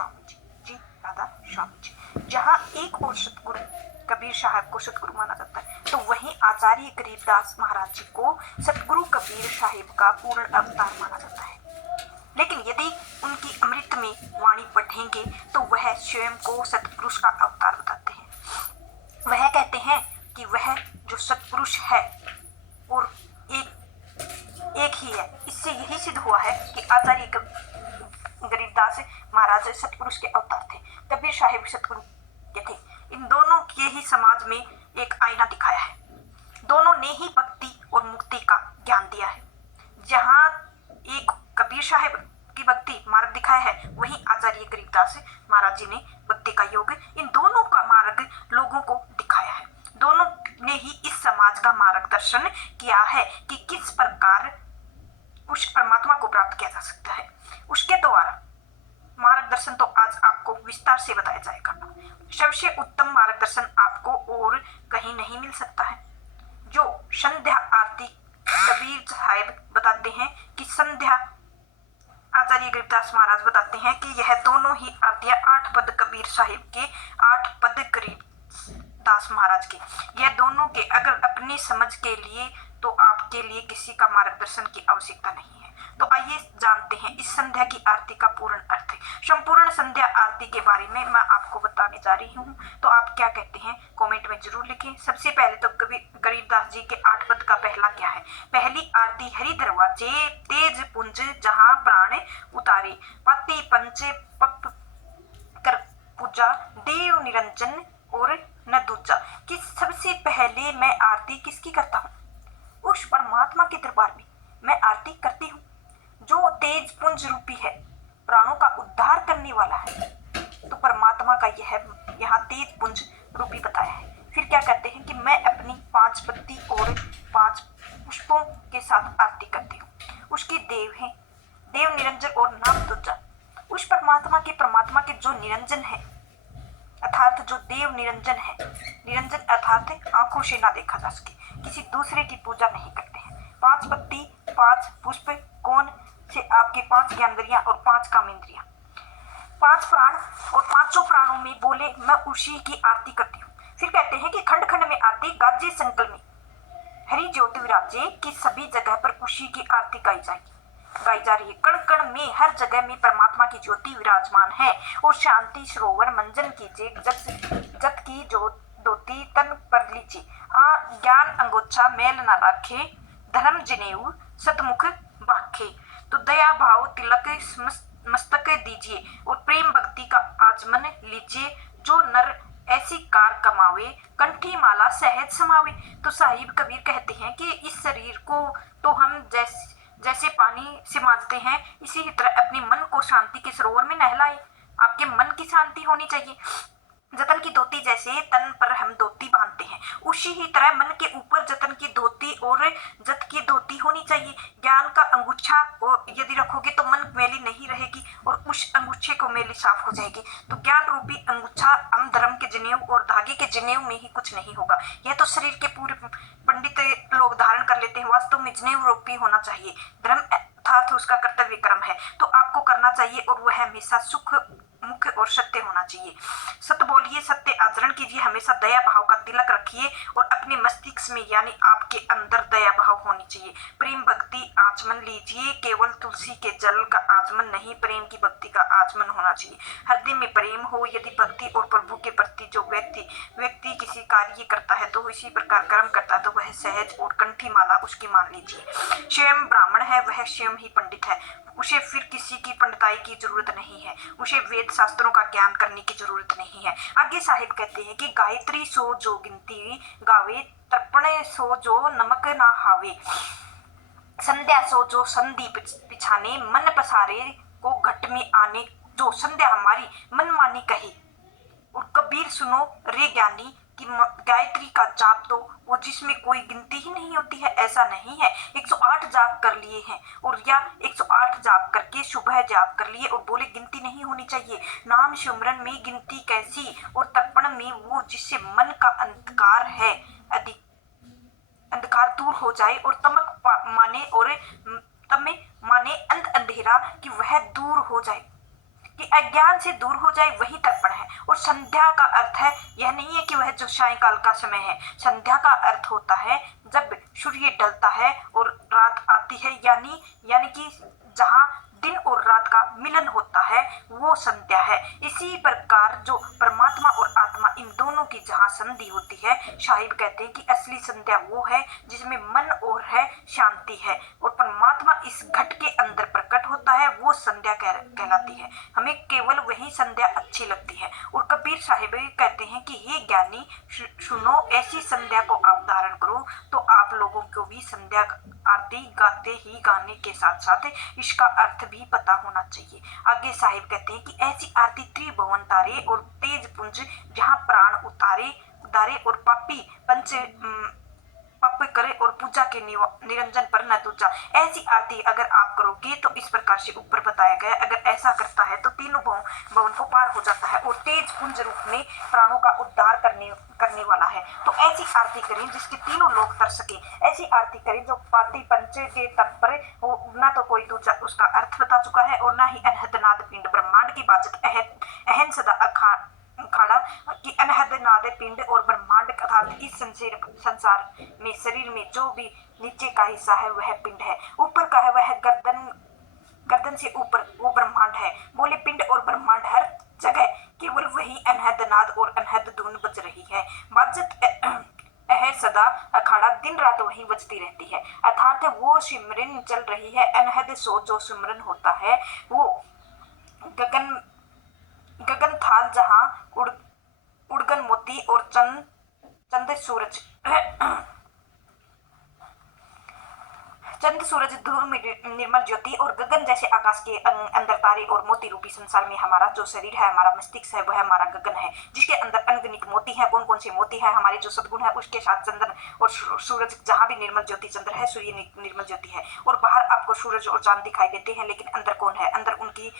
स्वामी जी, राधा स्वामी जी। जहाँ एक और सतगुरु कबीर साहब को सतगुरु माना जाता है, तो वहीं आचार्य गरीबदास महाराज जी को सतगुरु कबीर साहिब का पूर्ण अवतार माना जाता है। लेकिन यदि उनकी अमृत में वाणी पढ़ेंगे तो वह स्वयं को सतपुरुष का अवतार बताते हैं। वह कहते हैं कि वह जो सतपुरुष है और एक ही है। इससे यही सिद्ध हुआ है कि आचार्य गरीबदास महाराज सतपुरुष के अवतार थे, कबीर साहिब सतगुरु के थे। इन दोनों के ही समाज में एक आईना दिखाया है। दोनों ने ही भक्ति और मुक्ति का ज्ञान दिया है। जहाँ एक कबीर साहिब की भक्ति मार्ग दिखाया है, वहीं आचार्य गरीबदास महाराज जी ने भक्ति का योग, इन दोनों का मार्ग लोगों को दिखाया है। दोनों ने ही इस समाज का मार्गदर्शन किया है कि किस प्रकार उस परमात्मा को प्राप्त किया जा सकता है। उसके द्वारा मार्गदर्शन तो आज आपको विस्तार से बताया जाएगा। सबसे उत्तम मार्गदर्शन आपको और कहीं नहीं मिल सकता है। जो संध्या आरती कबीर साहिब बताते हैं कि संध्या, आचार्य गरीबदास महाराज बताते हैं कि यह दोनों ही आरतियां 8 पद कबीर साहिब के, 8 पद गरीबदास महाराज के, यह दोनों के अगर अपनी समझ के लिए तो आपके लिए किसी का मार्गदर्शन की आवश्यकता नहीं है। तो आइए जानते हैं इस संध्या की आरती का पूर्ण अर्थ। संपूर्ण संध्या आरती के बारे में मैं आपको बताने जा रही हूँ, तो आप क्या कहते हैं कमेंट में जरूर लिखें। सबसे पहले तो गरीबदास जी के 8 पद का पहला क्या है। पहली आरती हरि दरवाजे तेज पुंज जहाँ प्राण उतारे, पति पंच पप कर पूजा देव निरंजन और न दूजा। कि सबसे पहले मैं आरती किसकी करता हूँ, उस परमात्मा के दरबार में मैं आरती करती हूँ जो तेज पुंज रूपी है, प्राणों का उद्धार करने वाला है। तो परमात्मा का यह यहाँ तेज पुंज रूपी बताया है। फिर क्या कहते हैं कि मैं अपनी 5 पत्ती और 5 पुष्पों के साथ आरती करती हूँ। उसके देव हैं देव निरंजन और नाम दूजा। उस परमात्मा के जो निरंजन है, अर्थात जो देव निरंजन है, निरंजन अर्थात आंखों से ना देखा जा सके, किसी दूसरे की पूजा नहीं करते हैं। 5 पत्ती 5 पुष्प कौन से, आपके 5 ज्ञानेंद्रियां और 5 कामेंद्रियां, 5 प्राण, और 5 प्राणों में बोले मैं उसी की आरती करती हूँ। फिर कहते हैं कि खंड खंड में आरती गाजे संकल में हरि ज्योति विराजे, की सभी जगह पर उसी की आरती गाई जा रही है। कण कण में हर जगह में परमात्मा की ज्योति विराजमान है। और शांति सरोवर मंजन कीजिए, जत की ज्योति तन पर लीजिए, ज्ञान अंगोछा मेल न राखे, धर्म जनेऊ सतमुख बाखे। तो दया भाव तिलक मस्तक दीजिए और प्रेम भक्ति का आचमन लीजिए, जो नर ऐसी कार कमावे, कंठी माला सहज समावे। तो साहिब कबीर कहते हैं कि इस शरीर को तो हम जैसे पानी से मांजते हैं, इसी तरह अपने मन को शांति के सरोवर में नहलाए। आपके मन की शांति होनी चाहिए। जतन की धोती जैसे तन पर हम धोती बांधते हैं, उसी ही तरह मन के ऊपर जतन की धोती और जत की धोती होनी चाहिए। ज्ञान का अंगूछा और यदि रखोगे तो मन मैली नहीं रहेगी और उस अंगूछे को मैली साफ हो जाएगी। तो ज्ञान रूपी अंगूछा हम धर्म के जनेऊ और धागे के जनेऊ में ही कुछ नहीं होगा। यह तो शरीर के पूरे पंडित लोग धारण कर लेते हैं, वास्तव में जनेऊ रूपी होना चाहिए। धर्म अर्थात उसका कर्तव्य कर्म है, तो आपको करना चाहिए और वह हमेशा सुख मुख्य और सत्य होना चाहिए। सत्य बोलिए, सत्य आचरण कीजिए, हमेशा दया भाव का तिलक रखिए और अपने मस्तिष्क में यानी आपके अंदर दया भाव होनी चाहिए। प्रेम भक्ति आचमन लीजिए, केवल तुलसी के जल का आचमन नहीं, प्रेम की भक्ति का आचमन होना चाहिए। हृदय में प्रेम हो यदि भक्ति और प्रभु के प्रति जो व्यक्ति किसी कार्य करता है तो इसी प्रकार कर्म करता है, तो वह सहज और कंठी माला उसकी मान लीजिए। स्वयं ब्राह्मण है, वह स्वयं ही पंडित है, उसे फिर किसी की पंडिताई की जरूरत नहीं है, उसे वेद शास्त्रों का ज्ञान करने की जरूरत नहीं है। आगे साहिब कहते हैं कि गायत्री सो जो गिनती गावे, तर्पण सो जो नमक ना हावे, संध्या सो जो संधि पिछाने, मन पसारे को घट में आने। जो संध्या हमारी मन मानी कही, और कबीर सुनो रे ज्ञानी कि गायत्री का जाप तो वो जिसमें कोई गिनती ही नहीं होती है, ऐसा नहीं है। 108 जाप कर लिए हैं और या 108 जाप करके सुबह जाप कर लिए और बोले गिनती नहीं होनी चाहिए। नाम सिमरन में गिनती कैसी, और तर्पण में वो जिससे मन का अंधकार है अंधकार दूर हो जाए, और तमक माने और तमे माने अंधेरा कि वह दूर हो जाए, कि अज्ञान से दूर हो जाए वही तर्पण है। और संध्या का अर्थ है, यह नहीं है कि वह जो सायंकाल का समय है। संध्या का अर्थ होता है जब सूर्य ढलता है और रात आती है, यानी कि जहाँ दिन और रात का मिलन होता है वो संध्या है। इसी प्रकार जो परमात्मा और आत्मा इन दोनों की जहाँ संधि होती है, साहिब कहते हैं कि असली संध्या वो है जिसमें मन और है शांति है और परमात्मा इस घट के अंदर प्रकट होता है, वो संध्या कहलाती है। हमें केवल वही संध्या अच्छी लगती है। और कबीर साहिब कहते हैं कि हे ज्ञानी सुनो, ऐसी संध्या को आप धारण करो तो आप लोगों को भी संध्या आरती गाते ही गाने के साथ साथ इसका अर्थ भी पता होना चाहिए। आगे साहिब कहते हैं कि ऐसी आरती त्रिभुवन तारे और तेज पुंज जहाँ प्राण उतारे और पापी पंच पाप करे और पूजा के निरंजन पर न दूजा। ऐसी आरती अगर आप करोगे तो इस प्रकार से ऊपर बताया गया, अगर ऐसा करता है तो तीनों भवन को पार हो जाता है और तेज पुंज रूप में प्राणों का उद्धार करने वाला है। तो ऐसी आरती करें जिसके तीनों लोग तर सके। ऐसी आरती करें जो पाति पंच के तप पर ना तो कोई दूसरा उसका अर्थ बता चुका है और ना ही अनहदनाद पिंड ब्रह्मांड की बात अहन सदा अखाड़ा कि अनहद नाद पिंड और ब्रह्मांड अर्थात इस संसार में शरीर में जो भी नीचे का हिस्सा है वह पिंड है, ऊपर का है वह गर्दन से ऊपर वो ब्रह्मांड है। बोले पिंड और ब्रह्मांड हर जगह केवल वही अनहद नाद और अनहद धुन बज रही है। बाजत है सदा अखाड़ा, दिन रात वही बजती रहती है, अर्थात वो सिमरन चल रही है। अनहद सो जो सिमरन होता है वो गगन थाल जहाँ उड़गन मोती और चंद सूरज ध्रुव निर्मल ज्योति और गगन जैसे आकाश के अंदर तारे और मोती रूपी संसार में हमारा जो शरीर है, हमारा मस्तिष्क है, वह हमारा गगन है जिसके अंदर अनगिनत मोती है। कौन कौन से मोती है? हमारे जो सद्गुण है उसके साथ चंद्र और सूरज, जहाँ भी निर्मल ज्योति चंद्र है, सूर्य निर्मल ज्योति है। और बाहर आपको सूरज और चांद दिखाई देते हैं, लेकिन अंदर कौन है? अंदर उनकी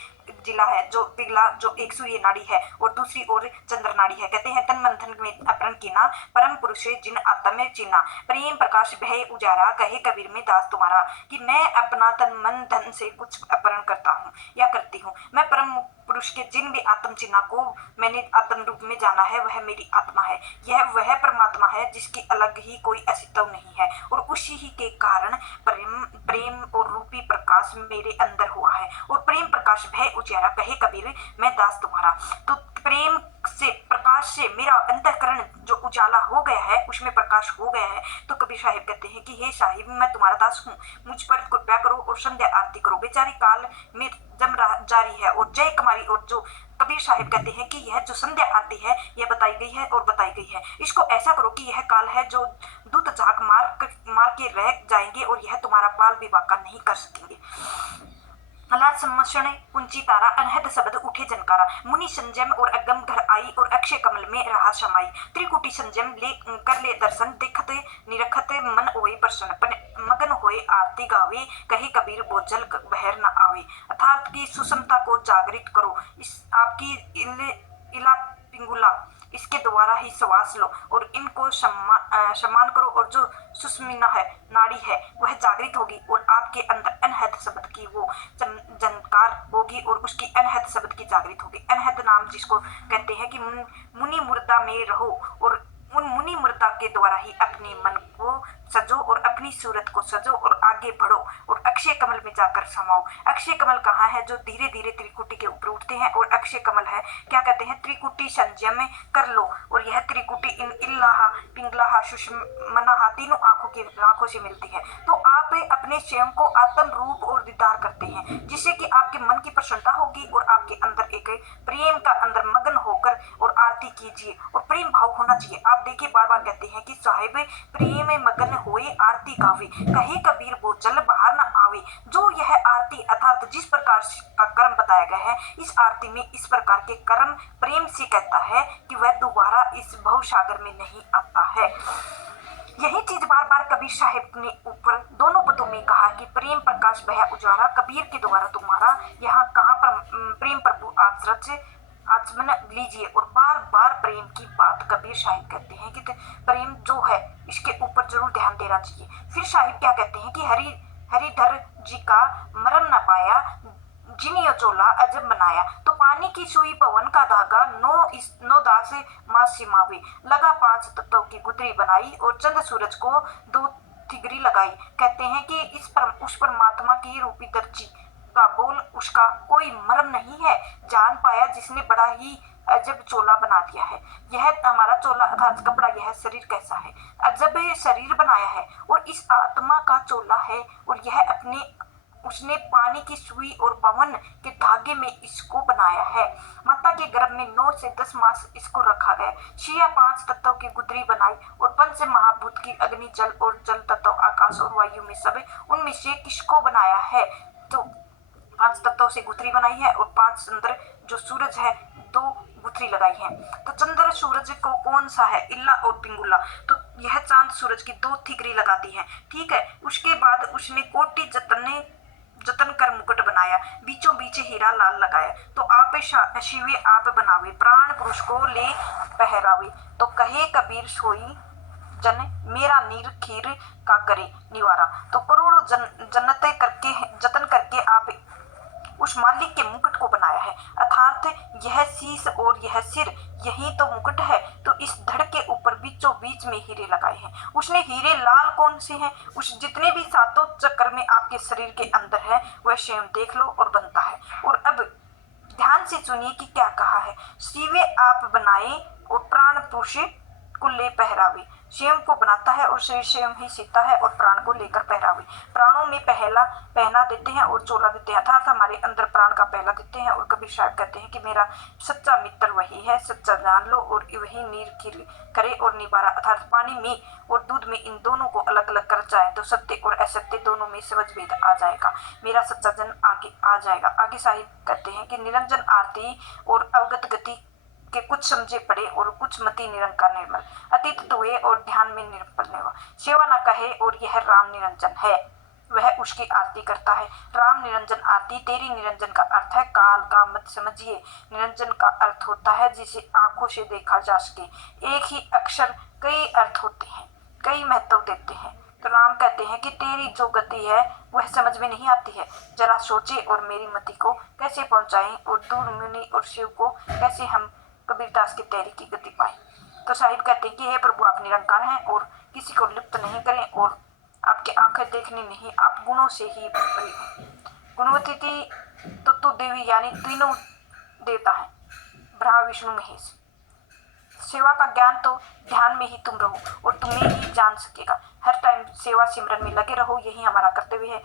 जिला है जो पिघला, जो एक सूर्य नाड़ी है और दूसरी ओर चंद्र नाड़ी है। कहते हैं तन मन धन में अपरण कीना, परम पुरुष जिन आत्मा में चीना, प्रेम प्रकाश भय उजारा, कहे कबीर में दास तुम्हारा। कि मैं अपना तन मन धन से कुछ अपहरण करता हूँ या करती हूँ, मैं परम पुरुष के जिन भी आत्म चिन्ह को मैंने आत्म रूप में जाना है वह मेरी आत्मा है। यह वह परमात्मा है जिसकी अलग ही कोई अस्तित्व नहीं है और उसी ही के कारण प्रेम और रूपी प्रकाश मेरे अंदर हुआ है। और प्रेम प्रकाश भय उजियारा, कहे कबीर मैं दास तुम्हारा। तो प्रेम से प्रकाश से मेरा अंतःकरण जो उजाला हो गया है, उसमें प्रकाश हो गया है। तो कबीर साहिब कहते हैं कि हे साहिब मैं तुम्हारा दास हूँ, मुझ पर कृपया करो और संध्या आरती करो। बेचारी काल में जम जारी है और जय कुमारी। और जो कबीर साहिब कहते हैं कि यह जो संध्या आरती है यह बताई गई है और बताई गई है, इसको ऐसा करो कि यह काल है जो दूत झाक मार के रह जाएंगे और यह तुम्हारा बाल विवाह का नहीं कर सकेंगे। अलाद सम्मषण कुंची तारा, अनहद शब्द उठे जनकारा, मुनि संजम और अगम घर आई और अक्षय कमल में रहा समाई। त्रिकुटी संजम कर ले दर्शन, देखते निरखते मन होए प्रसन्न, मगन होए आरती गावे, कहे कबीर बोझल बहर न आवे। अर्थात की सुषमता को जागृत करो, इस आपकी इला पिंगुला इसके द्वारा ही श्वास लो और इनको सम्मान करो। और जो सुषुम्ना है, नाड़ी है, वह जागृत होगी और आपके अंदर अनहद शब्द की वो जनकार होगी और उसकी अनहद शब्द की जागृत होगी। अनहद नाम जिसको कहते हैं कि मुनि मुर्दा में रहो और उन मुनि मुर्दा के द्वारा ही अपने मन को सजो और अपनी सूरत को सजो और आगे बढ़ो और अक्षय कमल में जाकर समाओ। अक्षय कमल कहाँ है? जो धीरे धीरे त्रिकुटी के ऊपर उठते हैं और अक्षय कमल है, क्या कहते हैं? त्रिकुटी संयम कर लो। और यह त्रिकुटी इन इल्लाहा पिंगलाहा सुषमनाहा तीनों आंखों से मिलती है। तो आप अपने स्वयं को आत्म रूप और दीदार करते हैं, जिससे कि आपके मन की प्रसन्नता होगी और आपके अंदर एक प्रेम का अंदर मगन होकर और आरती कीजिए और प्रेम भाव होना चाहिए। आप देखिए बार बार कहते हैं कि साहिब प्रेम में मगन होए आरती गावे, कहे कबीर बोझल बाहर न आवे। जो यह आरती अर्थात जिस प्रकार का कर्म बताया गया है, इस आरती में इस प्रकार के कर्म प्रेम से कहता है कि वह दोबारा इस भव सागर में नहीं आता है। यही चीज बार बार कबीर साहिब ने ऊपर दोनों पदों में कहा कि प्रेम प्रकाश भय उजारा, कबीर के द्वारा तुम्हारा। यहाँ कहाँ पर प्रेम प्रभु आचमन लीजिए। और बार बार प्रेम की बात कबीर साहिब कहते हैं कि प्रेम जो है इसके ऊपर जरूर ध्यान देना चाहिए। फिर साहिब क्या कहते हैं कि हरिधर जी का मरण न पाया, जिनियो चोला अजब बनाया। तो पानी की सुई पवन का धागा नौ दास मास सिमावे। लगा 5 तत्वों की गुदरी बनाई और चंद सूरज को 2 थिगरी लगाई। कहते हैं कि उस परमात्मा की रूपी दर्जी का बोल उसका कोई मर्म नहीं है। जान पाया जिसने बड़ा ही अजब चोला बना दिया है। यह हमारा चोला अर्थात कपड़ा, यह शरीर कैसा है, अजब शरीर बनाया है और इस आत्मा का चोला है। और यह उसने पानी की सुई और पवन के धागे में इसको बनाया है। माता के गर्भ में 9 से 10 मास इसको रखा गया। शिया 5 तत्वों की गुदरी बनाई और पंच महाभूत की अग्नि, जल और जल तत्व, आकाश और वायु में सब उनमें से किसको बनाया है। तो 5 तत्वों से गुथरी बनाई है और 5 चंद्र जो सूरज है 2 गुथरी लगाई है। तो चंद्र सूरज को कौन सा है, इल्ला और पिंगुला। तो यह चांद सूरज की 2 थिगरी लगाती है। ठीक है। उसके बाद उसने कोटि जतन कर मुकुट बनाया, बीचों बीच हीरा लाल लगाया। तो आप शिवे आप बनावे, प्राण पुरुष को ले पहरावे। तो कहे कबीर सोई जन मेरा नीर खीर का करे निवारा। तो करोड़ों जतन करके आप उस मालिक के मुकुट को बनाया है। अर्थात यह शीश और यह सिर, यही तो मुकुट है। तो इस धड़ के ऊपर बीचों बीच में हीरे लगाए हैं। उसने हीरे लाल कौन से हैं, उस जितने भी 7 चक्र में आपके शरीर के अंदर है वह स्वयं देख लो और बनता है। और अब ध्यान से सुनिए कि क्या कहा है। सीवे आप बनाए और प्राण पुरुष को ले पहरावे। स्वयं को बनाता है और शरीर स्वयं ही सीता है और प्राण को लेकर पहरावे। प्राणों में पहना देते हैं और चोला देते हैं, अर्थात हमारे अंदर प्राण का पहला देते हैं। और कबीर साहब कहते हैं कि मेरा सच्चा मित्र वही है, सच्चा जान लो और वही नीर खीर करे और निवारा। अर्थात पानी में और दूध में इन दोनों को अलग अलग कर जाए तो सत्य और असत्य दोनों में समझ भेद आ जाएगा। मेरा सच्चा जन आगे आ जाएगा। आगे साहिब कहते हैं कि निरंजन आरती और अवगत गति के कुछ समझे पड़े और कुछ मति निरंकार निर्मल, अतीत हुए और ध्यान में निरंपल नेवा। सेवा न कहे और यह राम निरंजन है, वह उसकी आरती करता है। राम निरंजन आरती, तेरी निरंजन का अर्थ है काल का मत समझिए। निरंजन का अर्थ होता है जिसे आंखों से देखा जा सके। एक ही अक्षर कई अर्थ होते हैं, कई महत्व देते हैं। तो राम कहते हैं कि तेरी जो गति है वह समझ में नहीं आती है, जरा सोचे और मेरी मति को कैसे पहुंचाएं और दूर मुनि और शिव को कैसे हम कबीरदास की तेरी की गति पाए। तो साहिब कहते हैं कि हे प्रभु आप निरंकार हैं और किसी को लिप्त नहीं करें और आपकी आंखें देखनी नहीं, आप गुणों से ही भरी हो। गुणवती तत्व देवी यानी तीनों देवता है, ब्रह्मा विष्णु महेश। सेवा का ज्ञान तो ध्यान में ही तुम रहो और तुम्हें ही जान सकेगा। हर टाइम सेवा सिमरन में लगे रहो, यही हमारा कर्तव्य है।